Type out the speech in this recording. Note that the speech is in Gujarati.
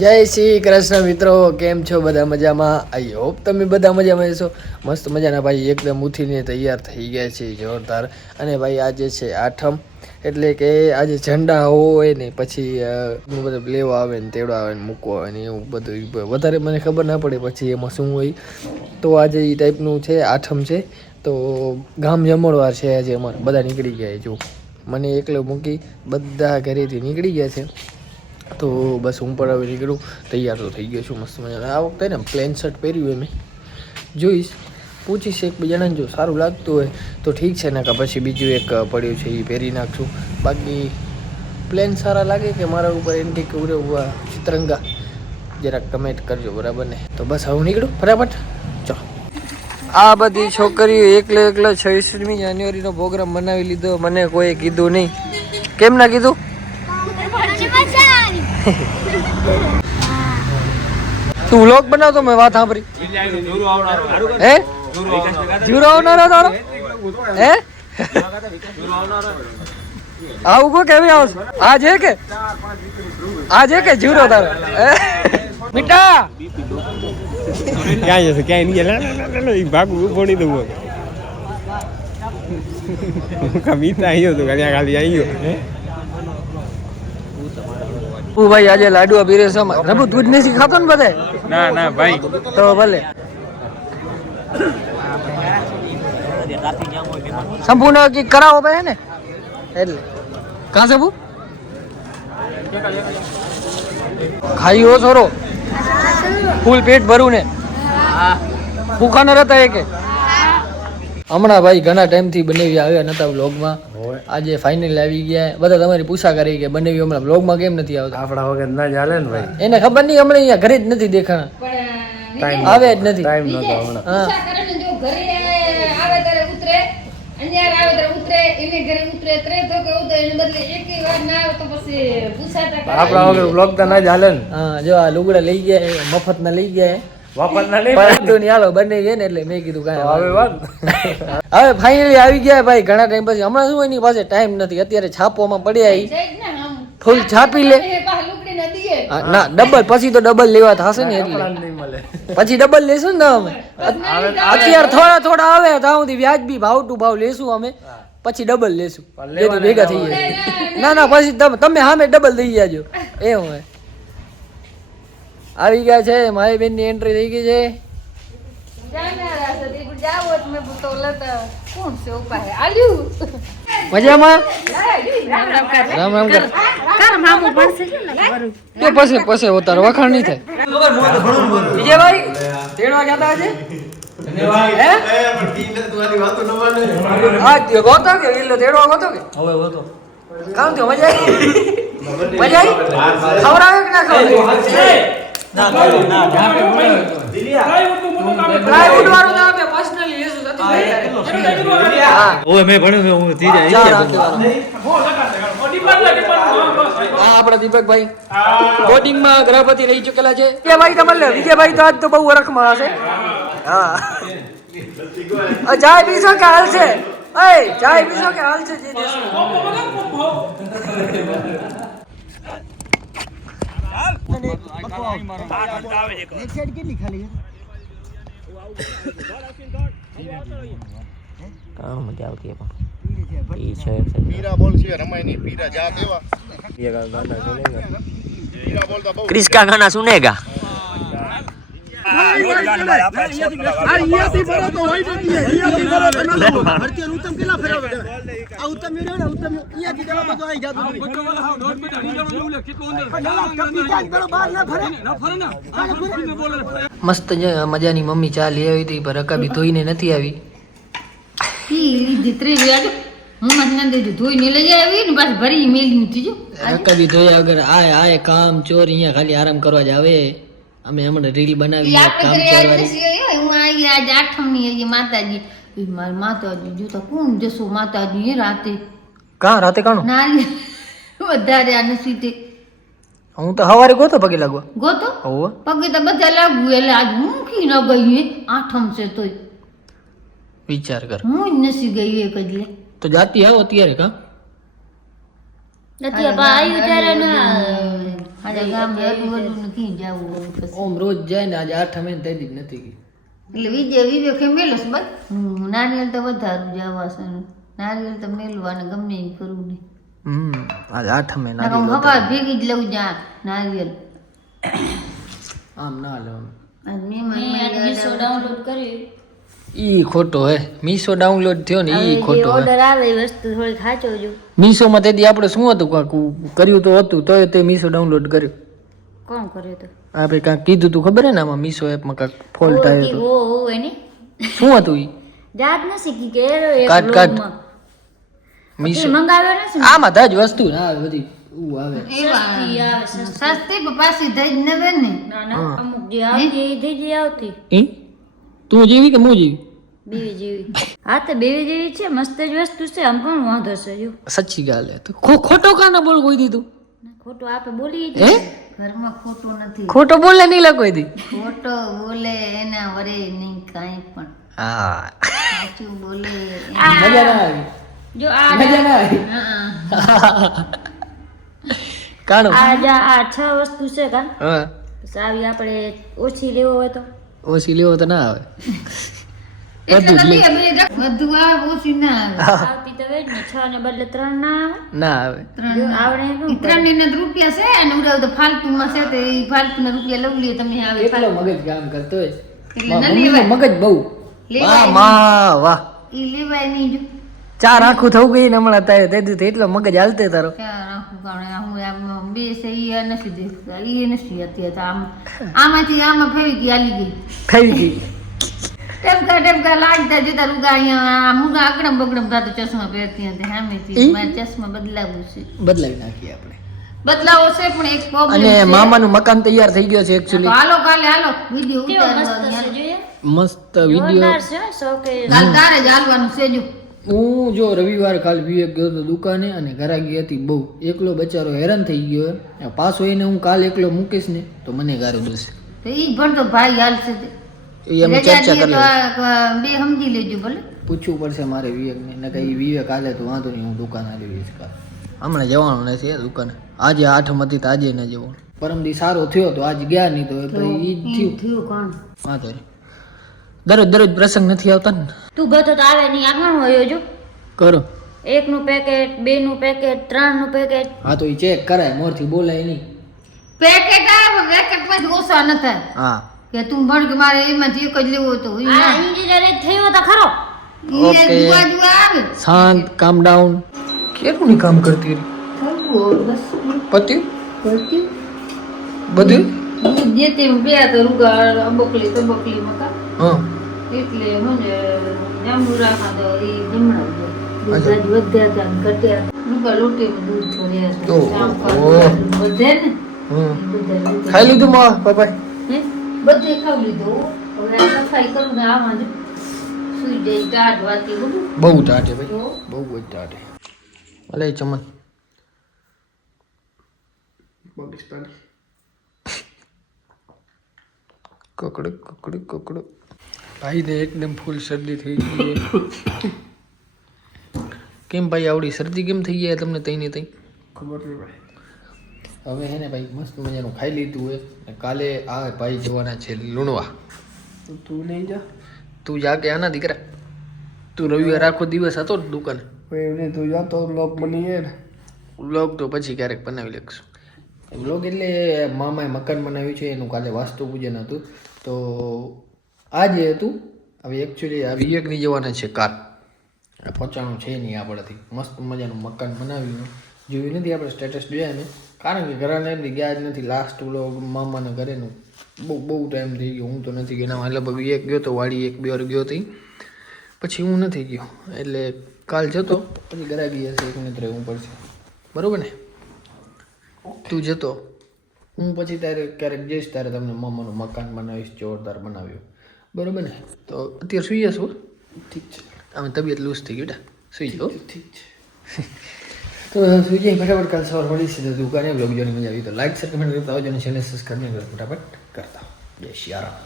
જય શ્રી કૃષ્ણ મિત્રો, કેમ છો? બધા મજામાં? આઈ હોપ તમે બધા મજામાં હશો. મસ્ત મજાના ભાઈ એકદમ ઉઠીને તૈયાર થઈ ગયા છે જોરદાર. અને ભાઈ આજે છે આઠમ, એટલે કે આજે ઝંડા હોય ને પછી બધું લેવા આવે ને તેડવા આવે ને મૂકવા આવે ને એવું બધું વધારે મને ખબર ના પડે પછી એમાં શું હોય. તો આજે એ ટાઈપનું છે, આઠમ છે તો ગામ જમણવાર છે આજે અમારે. બધા નીકળી ગયા જો, મને એકલો મૂકી બધા ઘરેથી નીકળી ગયા છે. તો બસ હું પણ હવે નીકળું, તૈયાર તો થઈ ગયો છું મસ્ત મજાના. આ વખતે ને પ્લેન શર્ટ પહેર્યું હોય, મેં જોઈશ પૂછીશ એક બીજાને, જો સારું લાગતું હોય તો ઠીક છે, ને કે પછી બીજું એક પડ્યું છે એ પહેરી નાખશું. બાકી પ્લેન સારા લાગે કે મારા ઉપર એન્ટિક ઉડે ચિત્રંગા, જરાક કમેન્ટ કરજો બરાબર ને. તો બસ હવે નીકળું ફટાફટ. ચલો, આ બધી છોકરીઓ એકલો 26મી જાન્યુઆરીનો પ્રોગ્રામ બનાવી લીધો, મને કોઈ કીધું નહીં. કેમ ના કીધું? તું વ્લોગ બનાવતો, મેં વાત સાંભળી. હે જીરો આવનારો તારો? હે આવું કો કેવી આવશે? આજે કે જીરો તારો? મીઠા ક્યાં જશે? ક્યાંય નહીં ભાગું ઉભો નહીં દઉં. મીઠા આવ્યો તો ખાલી આવ્યો. ભાઈ આજે લાડુઆ પીરે છે. રબુ દૂધ નથી ખાતો ને બધે? ના ભાઈ, તો ભલે સંપૂર્ણ કી કરાવો ભાઈ ને, એટલે કાં સંપુ ખાઈઓ છોરો ફૂલ પેટ ભરું ને ભૂખા ન રહેતા કે હમણાં ભાઈ ઘણા ટાઈમથી બનાવી આવ્યા નતા વ્લોગમાં. આજે ફાઇનલ આવી ગયા. બધા તમારી પૂછા કરી કે બનાવી હમણાં વ્લોગમાં કેમ નથી આવતા? આપણા વગર ના ચાલે ને ભાઈ. એને ખબર નહીં, હમણાં અહીંયા ઘરે જ નથી દેખાણા, આવે જ નથી. ટાઈમ નતો હમણાં. હા આપણા વગર વ્લોગ તો ના ચાલે ને. હા, જો આ લુગડા લઈ ગયા, મફત ના લઈ ગયા. વાપરના નહીં નહીં હાલો બને ગયા ને, એટલે મેં કીધું કાંઈ હવે વાત. હવે ફાઇનલી આવી ગયા ભાઈ ઘણા ટાઈમ પછી. હમણાં શું એની પાસે ટાઈમ નથી, અત્યારે છાપવામાં પડ્યા ફૂલ છાપી લે. ના ડબલ પછી તો ડબલ લેવા થશે ને, એટલે પછી ડબલ લેશું ને અમે. અત્યારે થોડા આવે ત્યાં સુધી વ્યાજબી ભાવ ટુ ભાવ લેશું અમે, પછી ડબલ લેશું જેથી ભેગા થઈ જાય. ના પછી તમે સામે ડબલ થઈ જાજો એવું હોય. આવી ગયા છે મારી બેન ની એન્ટ્રી થઈ ગઈ છે. મજામાં? રામ રામ કર. પછી ઉતારો વખાણ નહીં થાય. વિજયભાઈ તેડવા જતા છે? ગોતો કે ઈલો તેડવા ગોતો કે હવે ગોતો કામ થયો? મજા આવી? ખવડાવે કે ના ખવડાવે? પ્લાયવુડ વાળું ના આપે, પર્સનલી લેશું તો ઓય મે ભણ્યો હું થઈ જાય. હા આપડા દીપકભાઈ કોડિંગમાં ગૃહપતિ રહી ચૂકેલા છે. વિજયભાઈ તમારે વિજયભાઈ તો આજ તો બહુ વરખમાં હશે. હા ચાય પીશો કે હાલ છે? ચાય પીશો કે હાલ છે? જે દેશું क्रिस का गाना सुनेगा? મસ્ત મજાની મમ્મી ચા લઈ આવી હતી, પર રકાબી ધોઈને નથી આવી. રકાબી ધોયા વગર આય કામ ચોર અહીંયા ખાલી આરામ કરવા જ આવે. અમે હમણાં રીલ બનાવી કામ ચોર વાળી. માતાજી જોતા કોણ જશો માતાજી રાતે રાતે કાણો વધારે આ નસીતે હું તો સવારે ગોતો પગે લાગવા ગોતો પગે તો બધા લાગુ એટલે આજ મૂકી ન ગઈ. આઠમ છે તોય વિચાર કર, હું જ નથી ગઈ એક જ લે તો જાતી આવો અત્યારે કા નથી ભાઈ ત્યારે ના આજે ગામ એટલું બધું નથી જવું હવે પછી. ઓમ રોજ જાય ને આજે આઠમ એને તે દી નથી ગઈ. એટલે વિજય મેલો છે બસ નારિયેલ તો વધારું જવા છે નારિયેલ તો મેલવાને ગમે એમ કરવું નહીં આજે આઠમ એ હું હવા ભેગી જ લઉં જા નારિયેલ આમ ના લો આજ મહેમાન ડાઉનલોડ કર્યું ઈ ખોટો હે મીશો ડાઉનલોડ થયો ને ઈ ખોટો હે ઓર્ડર આવે એ વસ્તુ થોડી ખાચોજો મીશો માં તેથી આપણે શું હતું કાંક કર્યું તો હતું તોય તે મીશો ડાઉનલોડ કર્યું કોણ કર્યો તો આપણે કાંક કીધું તું ખબર હે ને આમાં મીશો એપમાં કાંક ફોલ્ટ આવ્યો હતો ઓ એની શું હતું ઈ જાત ન શીખી કે એરો એક કાટ કાટ લોગમાં. મીશો એ મંગાવ્યો નથી આમાં જ વસ્તુ ના આવે બધી આવે સસ્તી પણ પાછી થઈ જ નવે ને હા. અમુક જે આવતી એ થઈ જ આવતી ઈ તું જેવી કે હું જેવી બેવી જેવી હા તો બેવી જેવી છે મસ્ત જ વસ્તુ છે આમ પણ વાંધો છે જો સચ્ચી ગાલ હે તો ખોટો કાં ના બોલ કોઈ દીધું ખોટું આપણે બોલીએ હે છીએ ઘરમાં ખોટું નથી ખોટો બોલે નહીં લા કોઈ દી ખોટો બોલે એના વરે નહીં કાંઈ પણ હા સાચું બોલે મજા ના આવી જો આ મજા ના આવી કાણો આ 6 વસ્તુ છે કાન હા પછી આવી આપણે ઓછી લેવો હોય તો ઓછી લેવો તો ના આવે બધું આવે ઓછી ના આવે આવતી તો વેજ ને 6 ને બદલે 3 ના આવે ના આવે આવડે 3 ને રૂપિયા છે અને ઉડાવ તો ફાલતુમાં છે તો એ ફાલતુના રૂપિયા લઉં લે તમે આવે એટલો મગજ કામ કરતો હોય એટલે મારા ન મમ્મીનો લેવાય. મગજ બહુ વાહ લેવાય માં વાહ ઈ લેવાય નહીં જો ચાર આખું થવું ગઈ ને હમણાં તારે તે દી એટલો મગજ હાલતે તારો ક્યાં રાખું કારણ હું આમ બે છે ઈ નથી દેખતા ઈ નથી હતી આમ આમાંથી આમાં ફેરી ગઈ હાલી ગઈ થઈ ગઈ ટેમકા લાગતા જતા રૂગા અહીંયા મુગા આકડમ બગડમ થતો ચશ્મા પહેરતી હતી સામેથી મારે ચશ્મા બદલાવવું છે બદલાવી નાખીએ આપણે બદલાવો છે પણ એક પ્રોબ્લેમ અને છે મામાનું મકાન તૈયાર થઈ ગયો છે તો એકચ્યુઅલી હાલો કાલે હાલો વિડિયો ઉતારવાનો મસ્ત વિડિયો કાલ તારે જ હાલવાનું છે જો હું જો રવિવાર કાલ વિવેક ગયો તો દુકાને અને ઘરાકી હતી બહુ એકલો બચારો હેરાન થઈ ગયો પાછો એને હું કાલ એકલો મૂકીશ ને તો મને ગારું દેશે તો ઈ પણ તો ભાઈ હાલશે તે. એ અમે રજા ચર્ચા દઈએ કરી તો લઈશું. આ બે સમજી લેજો ભલે પૂછવું પડશે મારે વિવેકને ને કઈ વિવેક આલે તો વાંધો નહીં હું દુકાન આવી રહીશ કાલ હમણાં જવાનું નથી યાર દુકાને આજે આઠમ હતી તો આજે ન જવાનું પરમદી સારો થયો તો આજ ગયા નહીં તો પછી ઈ જ થયું થયું કોણ વાંધો નહીં દરરોજ પ્રસંગ નથી આવતા ને તું બધો તો આવે નહીં આગળ હોય જો કરો 1 નું પેકેટ 2 નું પેકેટ 3 નું પેકેટ હા તો એ ચેક કરાય મોરથી બોલાય નહીં પેકેટ આવે પેકેટ માં ઓછા ન થાય હા કે તું ભણ કે મારે એમાંથી એક જ લેવો હતો આ ઇન્જિનિયર થયો તો ખરો Okay. ઈ દુઆ દુઆ આવે શાંત કામ ડાઉન કેટલું ની કામ કરતી રહી થયું બસ પત્યું પડતી બધું હું જે તે બે તો રૂગા અબકલી તબકલી મકા હા એટલે મને જાંબુ રાખા તો એ જમણા દૂધ વધ્યા હતા ને ઘટ્યા રૂગા લોટે દૂધ છોડ્યા છે ઓહો. કામ કરવું વધે ને હમ બધા દૂધ. ખાઈ લીધું માં પપ્પા હે? બધે ખાઈ લીધું હવે આ સફાઈ કરું ને આમાં જ સુઈ જાય ટાઢ વાતી બધું બહુ ટાટે ભાઈ તો બહુ જ ટાટે અલે ચમન કકડ કકડ કકડ ભાઈ ને એકદમ ફૂલ શરદી થઈ ગઈ છે. કેમ ભાઈ આવડી શરદી કેમ થઈ ગયા તમને તઈ ને તઈ ખબર નહીં ભાઈ હવે હે ને ભાઈ મસ્ત મજાનું ખાઈ લીધું હોય ને કાલે આ ભાઈ જવાના છે લુણવા તું નહીં જા તું જા કે આના દીકરા તું રવિવાર આખો દિવસ હતો ને દુકાને તું જાતો વ્લોગ બનીએ ને વ્લોગ તો પછી ક્યારેક બનાવી લઈશું વ્લોગ એટલે મામાએ મકાન બનાવ્યું છે એનું કાલે વાસ્તુ પૂજન હતું તો આજે હતું હવે એકચ્યુઅલી આ વિવેકની જવાના છે કાર પહોંચાણું છે નહીં આપણાથી મસ્ત મજાનું મકાન બનાવ્યું જોયું નથી આપણે સ્ટેટસ જોયા ને કારણ કે ઘરના એમની ગયા જ નથી લાસ્ટ વ્લોગ મામાના ઘરેનું બહુ ટાઈમ થઈ ગયો હું તો નથી ગયો એના લગભગ વિવેક ગયો તો વાડી 1-2 વાર ગયો હતી પછી હું નથી ગયો એટલે કાલ જતો પછી ગરાગી હશે એક મિનિટ રહેવું પડશે બરોબર ને તું જતો હું પછી તારે ક્યારેક જઈશ ત્યારે તમને મામાનું મકાન બનાવીશ જોરદાર બનાવ્યું બરોબર ને તો અત્યારે સુઈ જશો ઠીક છે આમ તબિયત લૂઝ થઈ ગઈ બેટા સુઈ જાઓ ઠીક છે તો સુઈ જઈએ ફટાફટ કાલ સવાર મળી સીધા દુકાને બ્લોગ જોવાની મજા આવી તો લાઈક શેર કમેન્ટ કરતા આવજો અને ચેનલ સબસ્ક્રાઈબ નહીં કરો ફટાફટ કરતા જય શ્રી રામ